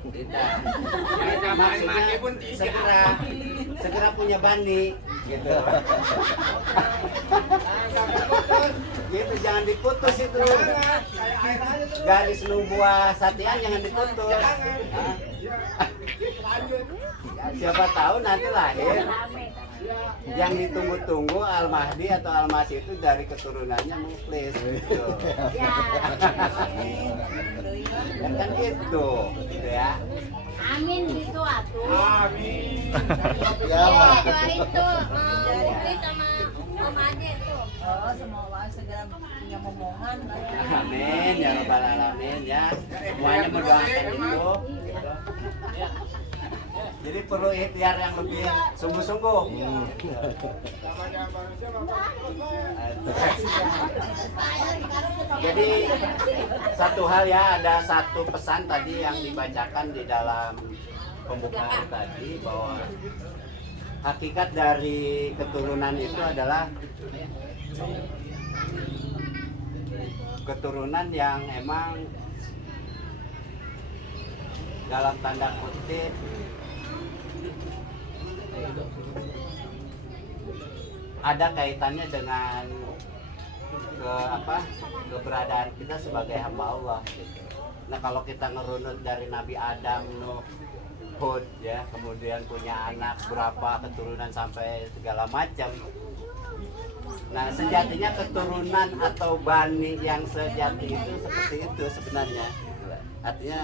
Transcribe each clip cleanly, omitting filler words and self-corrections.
Tidak. Maksudnya segera punya bani gitu. Gitu jangan diputus itu. Garis nubuah Satian jangan diputus. Siapa tahu nanti lahir yang ditunggu-tunggu Al-Mahdi atau Al-Masih itu dari keturunannya Muflis gitu. Kan gitu ya. Amin gitu atuh. Amin. Ya, itu Muflis sama Om Ade tuh. Oh, semoga segera punya momongan. Amin ya rabbal alamin ya. Semuanya mendoakan itu. Jadi perlu ikhtiar yang lebih sungguh-sungguh. Jadi satu hal ya, ada satu pesan tadi yang dibacakan di dalam pembukaan tadi bahwa hakikat dari keturunan itu adalah keturunan yang emang dalam tanda kutip ada kaitannya dengan keberadaan kita sebagai hamba Allah gitu. Nah kalau kita ngerunut dari Nabi Adam, Nuh, Hud ya, kemudian punya anak berapa keturunan sampai segala macam. Nah sejatinya keturunan atau bani yang sejati itu seperti itu sebenarnya gitu. Artinya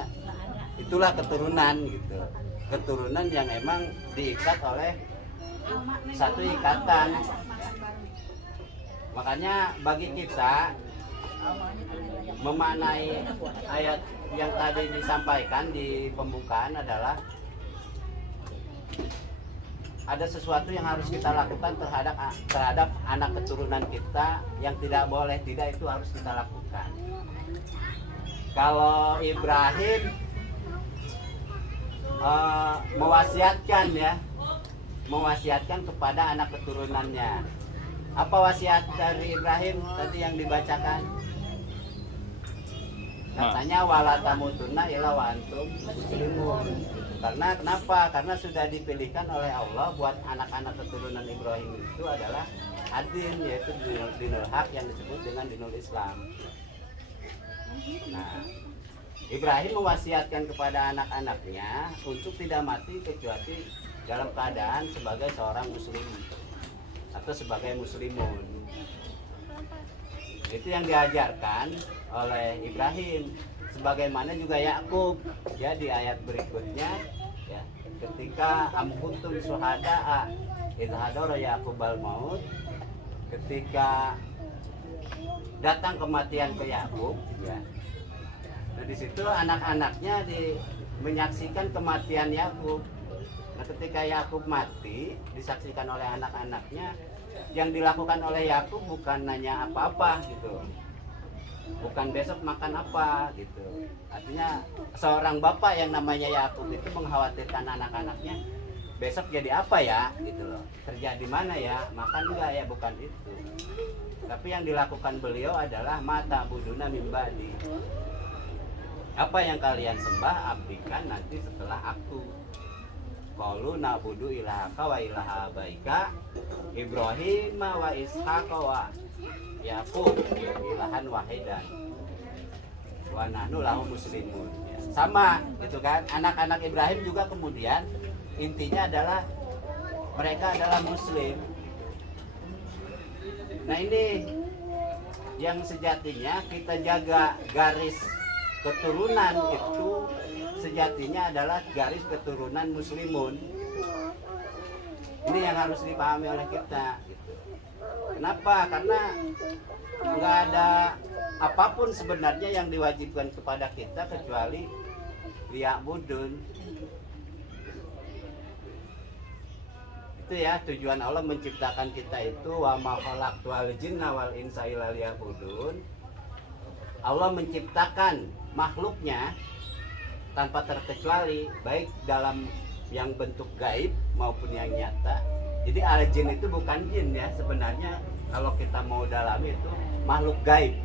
itulah keturunan gitu. Keturunan yang emang diikat oleh satu ikatan. Makanya bagi kita memaknai ayat yang tadi disampaikan di pembukaan adalah ada sesuatu yang harus kita lakukan terhadap anak keturunan kita yang tidak boleh tidak itu harus kita lakukan. Kalau Ibrahim mewasiatkan kepada anak keturunannya. Apa wasiat dari Ibrahim tadi yang dibacakan? Katanya wala tamutunna illa wa antum muslimun. Karena kenapa? Karena sudah dipilihkan oleh Allah buat anak-anak keturunan Ibrahim itu adalah adin, yaitu dinul haq yang disebut dengan dinul Islam. Nah, Ibrahim mewasiatkan kepada anak-anaknya untuk tidak mati kecuali dalam keadaan sebagai seorang muslim atau sebagai muslimun. Itu yang diajarkan oleh Ibrahim, sebagaimana juga Yakub ya di ayat berikutnya ya, ketika am kuntum syuhada'a idh hadara Yaqubal maut, ketika datang kematian ke Yakub ya. Nah di situ anak-anaknya menyaksikan kematian Yakub. Nah ketika Yakub mati disaksikan oleh anak-anaknya, yang dilakukan oleh Yakub bukan nanya apa-apa gitu, bukan besok makan apa gitu. Artinya seorang bapak yang namanya Yakub itu mengkhawatirkan anak-anaknya besok jadi apa ya gitu loh, kerja di mana ya, makan enggak ya, bukan itu. Tapi yang dilakukan beliau adalah mata buduna mimbadi, apa yang kalian sembah abdikan nanti setelah aku. Qalu na'budu ilahaka wa ilaha abaika Ibrahim wa Ishaq wa Yaqub ilahan wahidan wa nahnu lahu muslimun ya. Sama gitu kan, anak-anak Ibrahim juga kemudian intinya adalah mereka adalah muslim. Nah ini yang sejatinya kita jaga garis keturunan itu sejatinya adalah garis keturunan muslimun. Ini yang harus dipahami oleh kita gitu. Kenapa? Karena nggak ada apapun sebenarnya yang diwajibkan kepada kita kecuali liya'budun. Itu ya tujuan Allah menciptakan kita itu wa ma khalaqtul jinna wal insa illa liya'budun. Allah menciptakan makhluknya tanpa terkecuali, baik dalam yang bentuk gaib maupun yang nyata. Jadi al-jin itu bukan jin ya, sebenarnya kalau kita mau dalami itu makhluk gaib.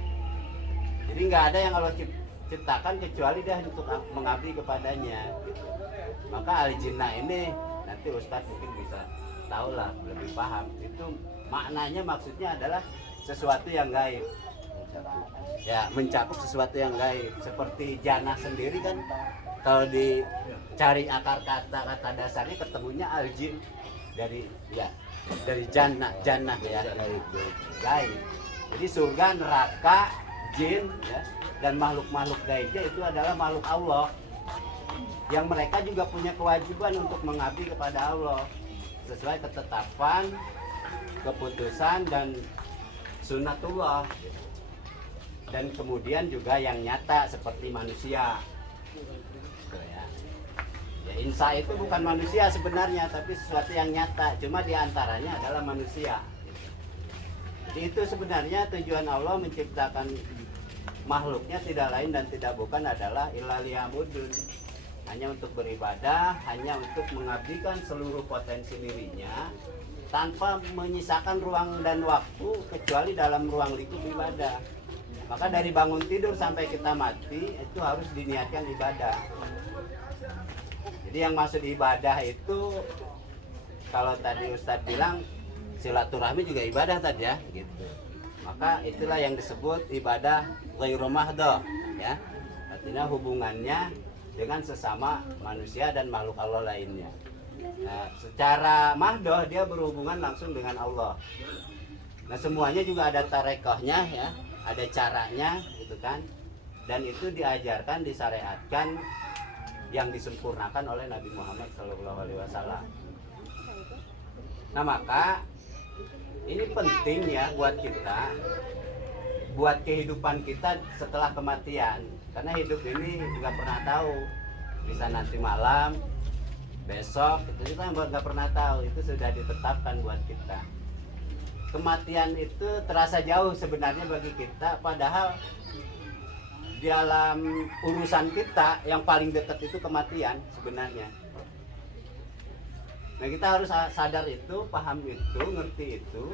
Jadi nggak ada yang Allah ciptakan kecuali dia untuk mengabdi kepadanya. Maka al-jinnah ini nanti Ustadz mungkin bisa tahu lah, lebih paham. Itu maknanya, maksudnya adalah sesuatu yang gaib. Ya, mencakup sesuatu yang gaib. Seperti jannah sendiri kan, kalau dicari akar kata dasarnya ketemunya al-jin dari jannah ya, gaib. Jadi surga, neraka, jin ya, dan makhluk-makhluk gaibnya itu adalah makhluk Allah yang mereka juga punya kewajiban untuk mengabdi kepada Allah sesuai ketetapan, keputusan dan sunnatullah. Dan kemudian juga yang nyata seperti manusia. Gitu ya. Ya, insa itu bukan manusia sebenarnya, tapi sesuatu yang nyata. Cuma diantaranya adalah manusia. Jadi itu sebenarnya tujuan Allah menciptakan makhluknya tidak lain dan tidak bukan adalah illa liya'budun. Hanya untuk beribadah, hanya untuk mengabdikan seluruh potensi dirinya tanpa menyisakan ruang dan waktu kecuali dalam ruang lingkup ibadah. Maka dari bangun tidur sampai kita mati itu harus diniatkan ibadah. Jadi yang maksud ibadah itu, kalau tadi Ustadz bilang silaturahmi juga ibadah tadi ya, gitu. Maka itulah yang disebut ibadah ghairu mahdhah ya. Artinya hubungannya dengan sesama manusia dan makhluk Allah lainnya. Nah, secara mahdoh dia berhubungan langsung dengan Allah. Nah, semuanya juga ada tarekohnya ya, ada caranya gitu kan. Dan itu diajarkan, disyariatkan, yang disempurnakan oleh Nabi Muhammad SAW. Nah, maka ini penting ya buat kita, buat kehidupan kita setelah kematian. Karena hidup ini nggak pernah tahu, bisa nanti malam, besok, itu kita nggak pernah tahu. Itu sudah ditetapkan buat kita. Kematian itu terasa jauh sebenarnya bagi kita, padahal di dalam urusan kita yang paling dekat itu kematian sebenarnya. Nah, kita harus sadar itu, paham itu, ngerti itu.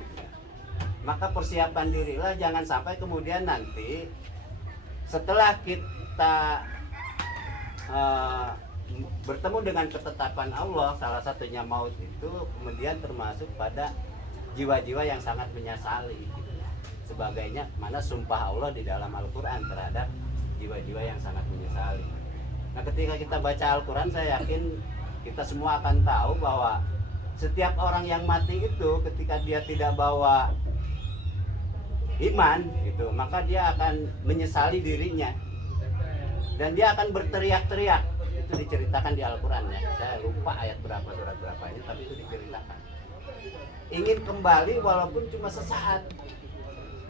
Maka persiapan dirilah, jangan sampai kemudian nanti setelah kita bertemu dengan ketetapan Allah, salah satunya maut itu, kemudian termasuk pada jiwa-jiwa yang sangat menyesali gitu. Sebagainya mana sumpah Allah di dalam Al-Quran terhadap jiwa-jiwa yang sangat menyesali. Nah, ketika kita baca Al-Quran, saya yakin kita semua akan tahu bahwa setiap orang yang mati itu ketika dia tidak bawa iman gitu, maka dia akan menyesali dirinya dan dia akan berteriak-teriak. Itu diceritakan di Al-Quran ya, saya lupa ayat berapa, surat berapa ini, tapi itu diceritakan. Ingin kembali walaupun cuma sesaat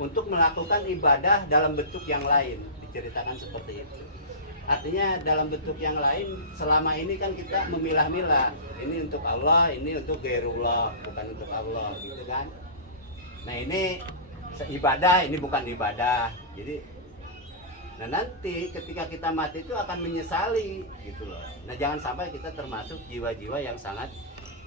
untuk melakukan ibadah dalam bentuk yang lain, diceritakan seperti itu. Artinya dalam bentuk yang lain, selama ini kan kita memilah-milah, ini untuk Allah, ini untuk ghairullah, bukan untuk Allah gitu kan. Nah, ini ibadah, ini bukan ibadah. Jadi, nah nanti ketika kita mati itu akan menyesali gitu loh. Nah, jangan sampai kita termasuk jiwa-jiwa yang sangat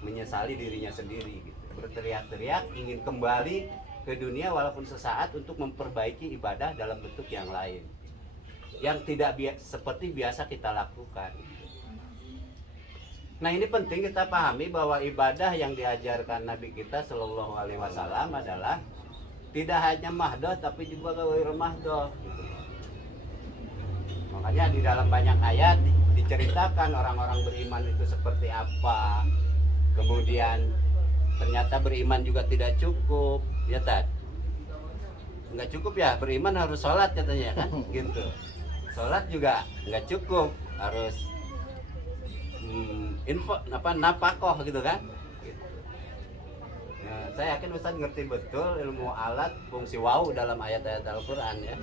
menyesali dirinya sendiri gitu. Berteriak-teriak ingin kembali ke dunia walaupun sesaat untuk memperbaiki ibadah dalam bentuk yang lain, yang tidak seperti biasa kita lakukan. Nah, ini penting kita pahami bahwa ibadah yang diajarkan Nabi kita Shallallahu Alaihi Wasallam adalah tidak hanya mahdoh tapi juga ghairu mahdoh gitu. Makanya di dalam banyak ayat diceritakan orang-orang beriman itu seperti apa. Kemudian ternyata beriman juga tidak cukup, ya Tad? Nggak cukup ya, beriman harus sholat katanya kan, gitu. Sholat juga nggak cukup, harus napakoh gitu kan. Nah, saya yakin Ustaz ngerti betul ilmu alat fungsi waw dalam ayat-ayat Al-Quran ya,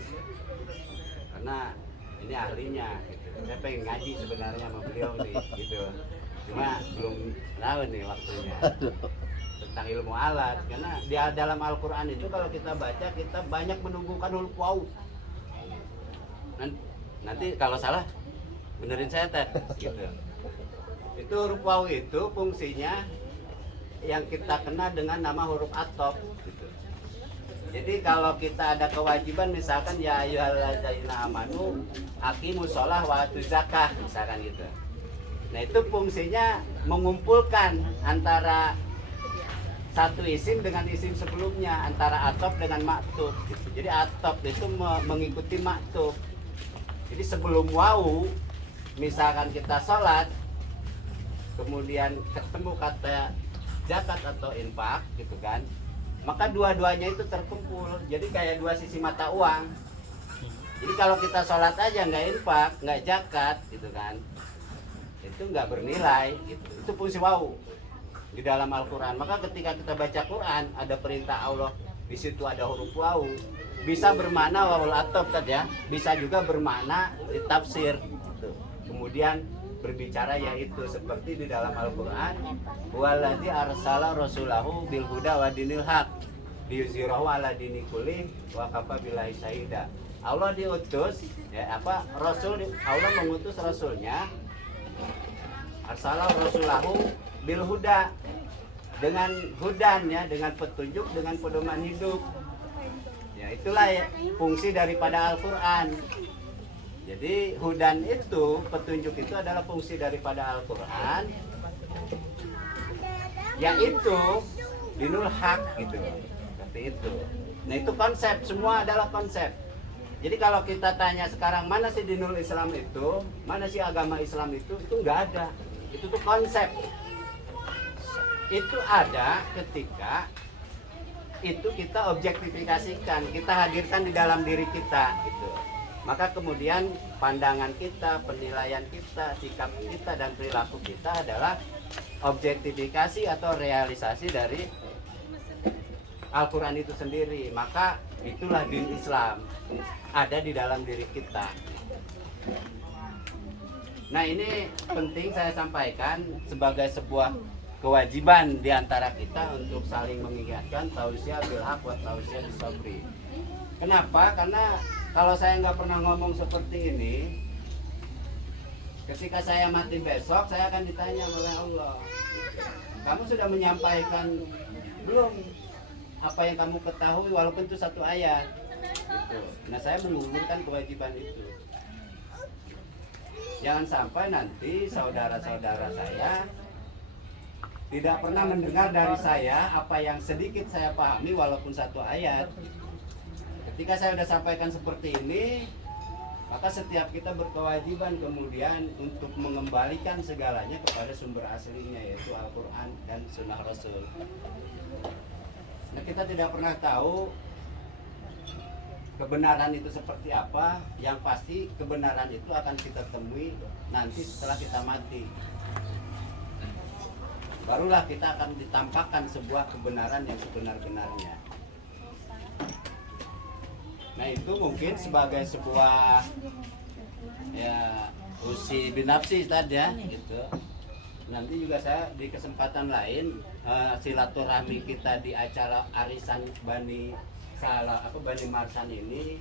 karena ini ahlinya gitu. Saya pengen ngaji sebenarnya sama beliau nih gitu, cuma belum tahu nih waktunya tentang ilmu alat. Karena di dalam Al-Quran itu kalau kita baca, kita banyak menumbuhkan huruf waw. Nanti kalau salah benerin saya Ted gitu. Itu huruf waw itu fungsinya yang kita kenal dengan nama huruf atop gitu. Jadi kalau kita ada kewajiban misalkan ya ayyuhalladzina amanu aqimus shalah wa atuz zakah misalkan gitu. Nah itu fungsinya mengumpulkan antara satu isim dengan isim sebelumnya, antara atop dengan maktub gitu. Jadi atop itu mengikuti maktub. Jadi sebelum wau misalkan kita sholat kemudian ketemu kata zakat atau infak gitu kan, maka dua-duanya itu terkumpul jadi kayak dua sisi mata uang. Jadi kalau kita sholat aja nggak infak nggak zakat gitu kan, itu nggak bernilai gitu. Itu fungsi wau di dalam Al-Quran. Maka ketika kita baca Quran ada perintah Allah, di situ ada huruf wau, bisa bermakna wawul atop tadi ya, bisa juga bermakna ditafsir gitu. Kemudian berbicara yaitu seperti di dalam Al-Quran, waladzi arsala rasulahu bil huda wa dinil haq liyuzhirahu ala dini kulli wa kafa billahi syahida. Allah diutus ya Allah mengutus rasulnya, arsala rasulahu bil huda, dengan hudan ya, dengan petunjuk, dengan pedoman hidup. Ya itulah ya, fungsi daripada Al-Quran. Jadi hudan itu, petunjuk itu adalah fungsi daripada Al-Quran, yaitu dinul haq gitu, seperti itu. Nah itu konsep, semua adalah konsep. Jadi kalau kita tanya sekarang mana sih dinul Islam itu, mana sih agama Islam itu nggak ada. Itu tuh konsep. Itu ada ketika itu kita objektifikasikan, kita hadirkan di dalam diri kita gitu. Maka kemudian pandangan kita, penilaian kita, sikap kita dan perilaku kita adalah objektifikasi atau realisasi dari Al-Quran itu sendiri. Maka itulah din Islam, ada di dalam diri kita. Nah ini penting saya sampaikan sebagai sebuah kewajiban di antara kita untuk saling mengingatkan tausiah bil haq wa tausiah bis sabri. Kenapa? Karena kalau saya nggak pernah ngomong seperti ini, ketika saya mati besok saya akan ditanya oleh Allah, kamu sudah menyampaikan belum apa yang kamu ketahui walaupun itu satu ayat gitu. Nah saya menggugurkan kewajiban itu. Jangan sampai nanti saudara-saudara saya tidak pernah mendengar dari saya apa yang sedikit saya pahami walaupun satu ayat. Ketika saya sudah sampaikan seperti ini, maka setiap kita berkewajiban kemudian untuk mengembalikan segalanya kepada sumber aslinya, yaitu Al-Quran dan Sunnah Rasul. Nah kita tidak pernah tahu kebenaran itu seperti apa. Yang pasti kebenaran itu akan kita temui nanti setelah kita mati. Barulah kita akan ditampakkan sebuah kebenaran yang sebenar-benarnya. Nah itu mungkin sebagai sebuah ya usi binafsi tadi ya gitu. Nanti juga saya di kesempatan lain silaturahmi kita di acara arisan Bani Marsan ini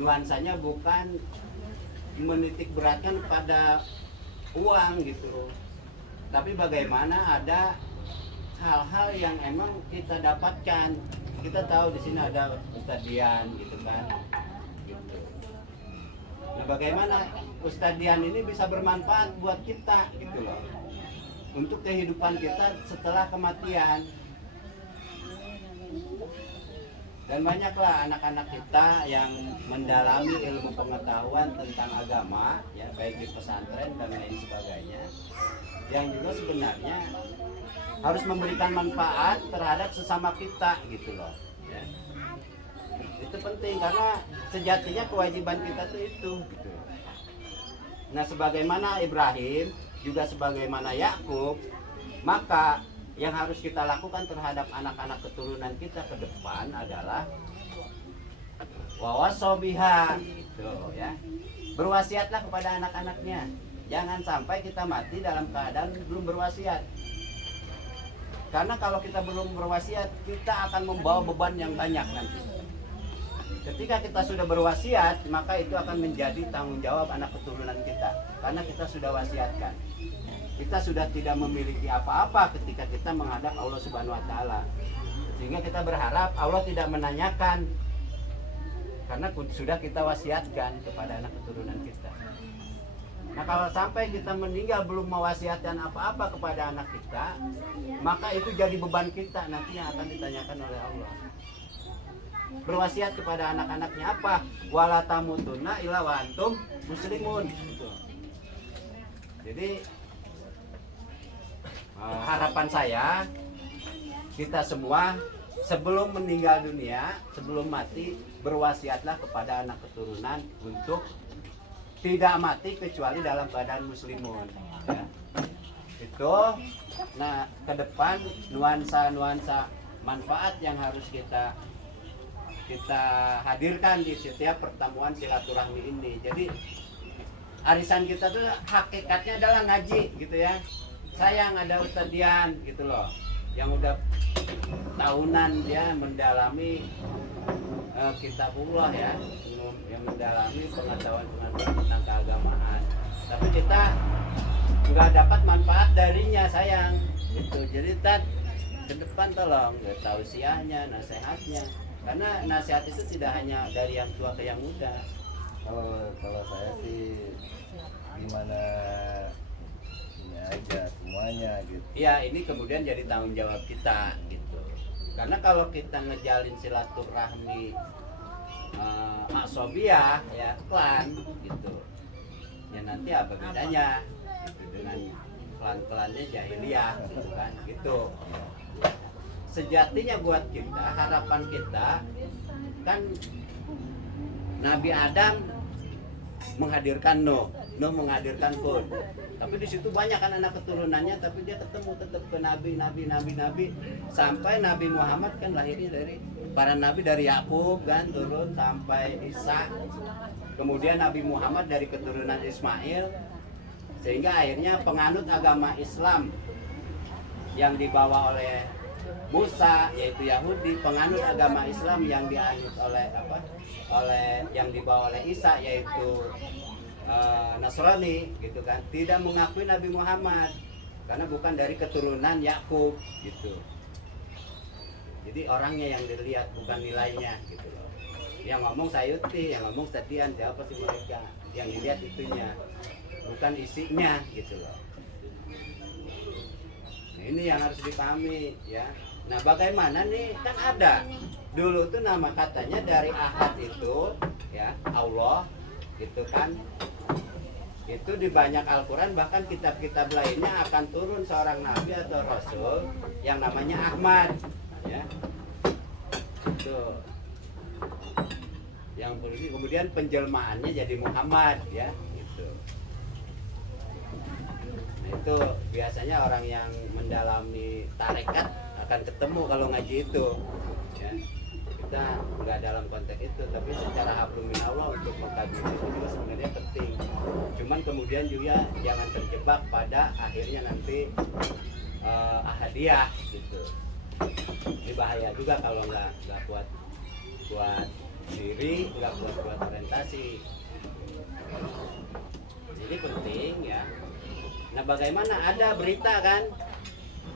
nuansanya bukan menitik beratkan pada uang gitu, tapi bagaimana ada hal-hal yang emang kita dapatkan. Kita tahu di sini ada Ustadz Dian gitu kan gitu. Nah bagaimana Ustadz Dian ini bisa bermanfaat buat kita gitu loh, untuk kehidupan kita setelah kematian. Dan banyaklah anak-anak kita yang mendalami ilmu pengetahuan tentang agama ya, baik di pesantren dan lain sebagainya, yang juga sebenarnya harus memberikan manfaat terhadap sesama kita gitu loh ya. Itu penting karena sejatinya kewajiban kita tuh itu gitu. Nah sebagaimana Ibrahim juga sebagaimana Yakub, maka yang harus kita lakukan terhadap anak-anak keturunan kita ke depan adalah wawasobiha gitu ya. Berwasiatlah kepada anak-anaknya. Jangan sampai kita mati dalam keadaan belum berwasiat. Karena kalau kita belum berwasiat, kita akan membawa beban yang banyak nanti. Ketika kita sudah berwasiat, maka itu akan menjadi tanggung jawab anak keturunan kita. Karena kita sudah wasiatkan. Kita sudah tidak memiliki apa-apa ketika kita menghadap Allah Subhanahu wa taala. Sehingga kita berharap Allah tidak menanyakan, karena sudah kita wasiatkan kepada anak keturunan kita. Nah kalau sampai kita meninggal belum mewasiatkan apa-apa kepada anak kita, maka itu jadi beban kita nanti yang akan ditanyakan oleh Allah. Berwasiat kepada anak-anaknya apa? Wala tamutunna illa wa antum muslimun. Jadi harapan saya, kita semua sebelum meninggal dunia, sebelum mati, berwasiatlah kepada anak keturunan untuk tidak mati kecuali dalam keadaan muslimun. Ya. Itu, nah ke depan nuansa-nuansa manfaat yang harus kita hadirkan di setiap pertemuan silaturahmi ini. Jadi arisan kita tuh hakikatnya adalah ngaji gitu ya. Sayang ada Ustadz Dian gitu loh, yang udah tahunan dia mendalami kitabullah ya, yang mendalami pengetahuan tentang keagamaan. Tapi kita nggak dapat manfaat darinya, sayang. Gitu. Jadi ke depan tolong tausiahnya, nasihatnya. Karena nasihat itu tidak hanya dari yang tua ke yang muda. Kalau saya sih gimana ini aja semuanya gitu. Ya ini kemudian jadi tanggung jawab kita gitu. Karena kalau kita ngejalin silaturahmi asobiyah ya klan gitu, ya nanti apa bedanya gitu dengan klan-klannya jahiliyah gitu kan gitu. Sejatinya buat kita, harapan kita kan Nabi Adam menghadirkan Nuh menghadirkan Hud. Tapi di situ banyak kan anak keturunannya, tapi dia ketemu tetap ke nabi sampai Nabi Muhammad kan lahirnya dari para nabi, dari Yakub kan turun sampai Isa. Kemudian Nabi Muhammad dari keturunan Ismail, sehingga akhirnya penganut agama Islam yang dibawa oleh Musa yaitu Yahudi, penganut agama Islam yang dianut oleh yang dibawa oleh Isa yaitu Nasrani gitu kan, tidak mengakui Nabi Muhammad karena bukan dari keturunan Yakub gitu. Jadi orangnya yang dilihat bukan nilainya gitu loh. Yang ngomong Sayuti, yang ngomong Setian, siapa sih mereka? Yang dilihat itunya, bukan isinya gitu loh. Nah, ini yang harus dipahami ya. Nah bagaimana nih, kan ada dulu tuh nama katanya dari Ahad itu ya, Allah gitu kan. Itu di banyak Al-Quran, bahkan kitab-kitab lainnya akan turun seorang nabi atau rasul yang namanya Ahmad ya. Itu yang kemudian penjelmaannya jadi Muhammad ya gitu. Nah, itu biasanya orang yang mendalami tarekat akan ketemu kalau ngaji itu ya. Kita nggak dalam konteks itu, tapi secara hablum minallah untuk mengkaji itu juga sebenarnya penting. Cuman kemudian juga jangan terjebak pada akhirnya nanti ahadiyah gitu. Ini bahaya juga kalau nggak buat diri, nggak buat orientasi. Jadi penting ya. Nah bagaimana ada berita kan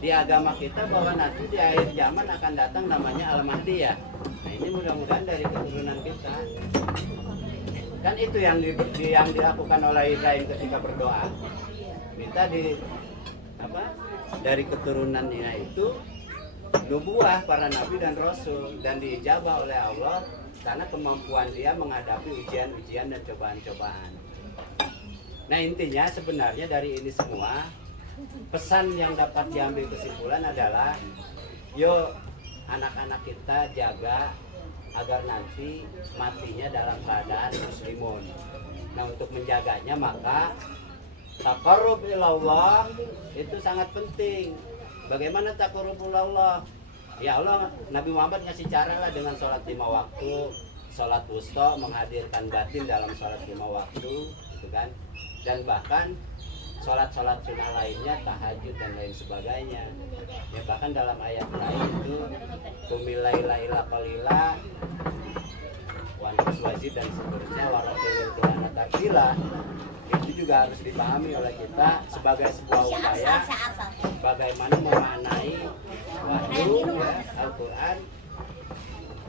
di agama kita bahwa nanti di akhir zaman akan datang namanya Al-Mahdi ya. Nah ini mudah-mudahan dari keturunan kita. Kan itu yang dilakukan oleh Ibrahim ketika berdoa. Minta dari keturunannya itu nubuah para nabi dan rasul, dan diijabah oleh Allah karena kemampuan dia menghadapi ujian-ujian dan cobaan-cobaan. Nah intinya sebenarnya dari ini semua, pesan yang dapat diambil kesimpulan adalah yuk anak-anak kita jaga agar nanti matinya dalam keadaan muslimun. Nah untuk menjaganya maka taqarrub ilallah itu sangat penting. Bagaimana taqarrub ilallah? Ya Allah, Nabi Muhammad ngasih cara lah dengan sholat 5 waktu, sholat wusta, menghadirkan batin dalam sholat 5 waktu gitu kan. Dan bahkan sholat-sholat sunnah lainnya, tahajud dan lain sebagainya ya. Bahkan dalam ayat lain itu kumilaila ila qalila wan wajib dan seterusnya, waratilil qur'ana tartila. itu juga harus dipahami oleh kita sebagai sebuah upaya bagaimana memaknai wahyu ya, Al-Quran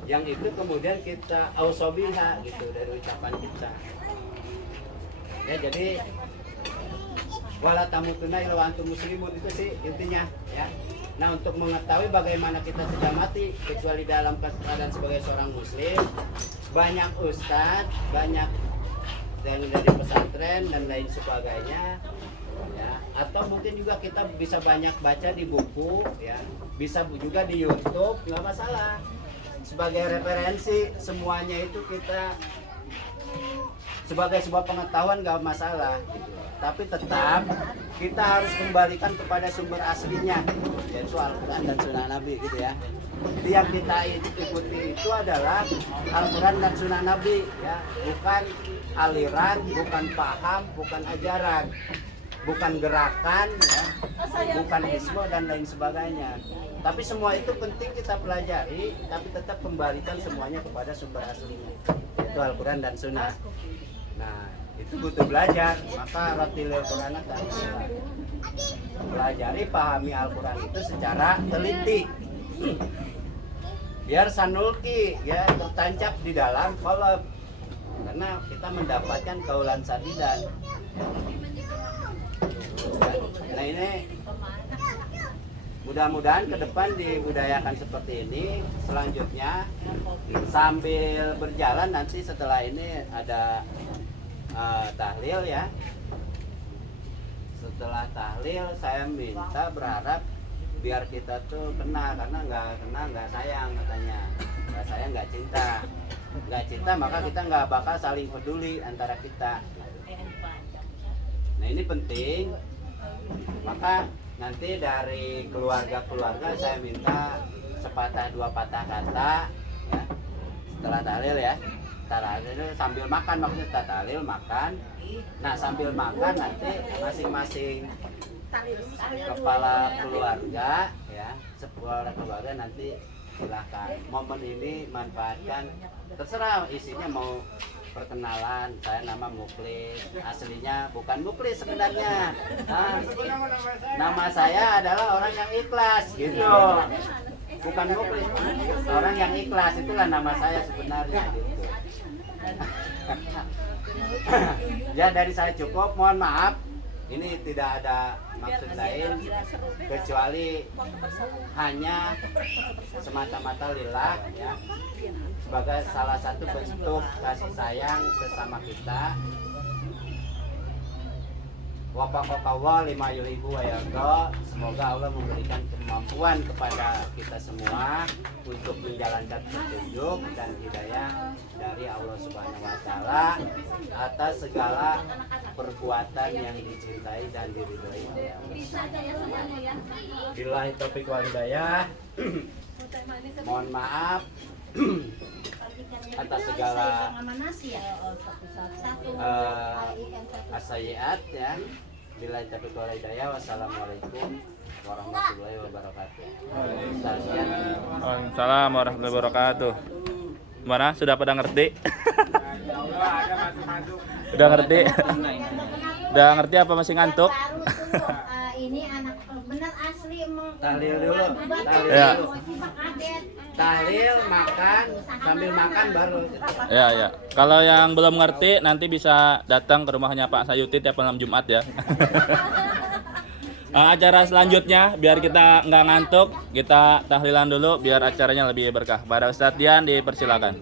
yang itu kemudian kita ausobiha gitu dari ucapan kita ya. Jadi wala tamutunna illa wa antum muslimun itu sih intinya ya. Nah, untuk mengetahui bagaimana kita tidak mati kecuali dalam keadaan sebagai seorang muslim, banyak ustadz, banyak yang dari pesantren dan lain sebagainya ya. Atau mungkin juga kita bisa banyak baca di buku ya, bisa juga di YouTube, nggak masalah. Sebagai referensi semuanya itu kita sebagai sebuah pengetahuan nggak masalah gitu. Tapi tetap kita harus kembalikan kepada sumber aslinya yaitu Al-Quran dan Sunnah Nabi gitu ya. Jadi yang kita ikuti itu adalah Al-Quran dan Sunnah Nabi ya, bukan aliran, bukan paham, bukan ajaran, bukan gerakan ya, bukan ismo dan lain sebagainya. Tapi semua itu penting kita pelajari, tapi tetap kembalikan semuanya kepada sumber aslinya yaitu Al-Quran dan Sunnah. Nah, itu butuh belajar, maka ratilil Quran tartila. Pelajari, pahami Al-Quran itu secara teliti. Biar sanulki ya tertancap di dalam kolab. Karena kita mendapatkan kaulan sadidan. Nah, ini mudah-mudahan ke depan dibudayakan seperti ini. Selanjutnya sambil berjalan nanti setelah ini ada tahlil ya. Setelah tahlil saya minta berharap biar kita tuh kena, karena nggak sayang katanya. Nggak sayang nggak cinta. Nggak cinta maka kita nggak bakal saling peduli antara kita. Nah, ini penting. Maka nanti dari keluarga-keluarga saya minta sepatah dua patah kata ya. Setelah tahlil ya. Tahlil sambil makan, maksudnya tahlil makan. Nah, sambil makan nanti masing-masing kepala keluarga ya, kepala keluarga nanti silahkan momen ini manfaatkan, terserah isinya mau perkenalan, saya nama Muklis, aslinya bukan Muklis sebenarnya. Nama saya adalah orang yang ikhlas gitu, bukan Muklis, orang yang ikhlas, itulah nama saya sebenarnya gitu. Ya, dari saya cukup, mohon maaf ini tidak ada maksud lain kecuali hanya semata-mata lillah ya, sebagai salah satu bentuk kasih sayang sesama kita. Wafaqakallah lima yuhibbu wa yarda. Semoga Allah memberikan kemampuan kepada kita semua untuk menjalankan petunjuk dan hidayah dari Allah Subhanahu wa taala atas segala perbuatan yang dicintai dan diridhoi oleh Allah. Billahi taufiq wal hidayah. Mohon maaf atas segala asayiat ya. Billahi taufiq wal hidayah. Wassalamualaikum warahmatullahi wabarakatuh. Waalaikumsalam warahmatullahi wabarakatuh. Mana sudah pada ngerti? Udah ngerti? Udah ngerti apa masih ngantuk? Ini anak benar asli emang. Tahlil dulu. Ya. Tahlil makan, sambil makan baru. Ya, ya. Kalau yang belum ngerti nanti bisa datang ke rumahnya Pak Sayuti tiap malam Jumat ya. Acara selanjutnya biar kita nggak ngantuk, kita tahlilan dulu biar acaranya lebih berkah. Pada Ustadz Dian dipersilakan.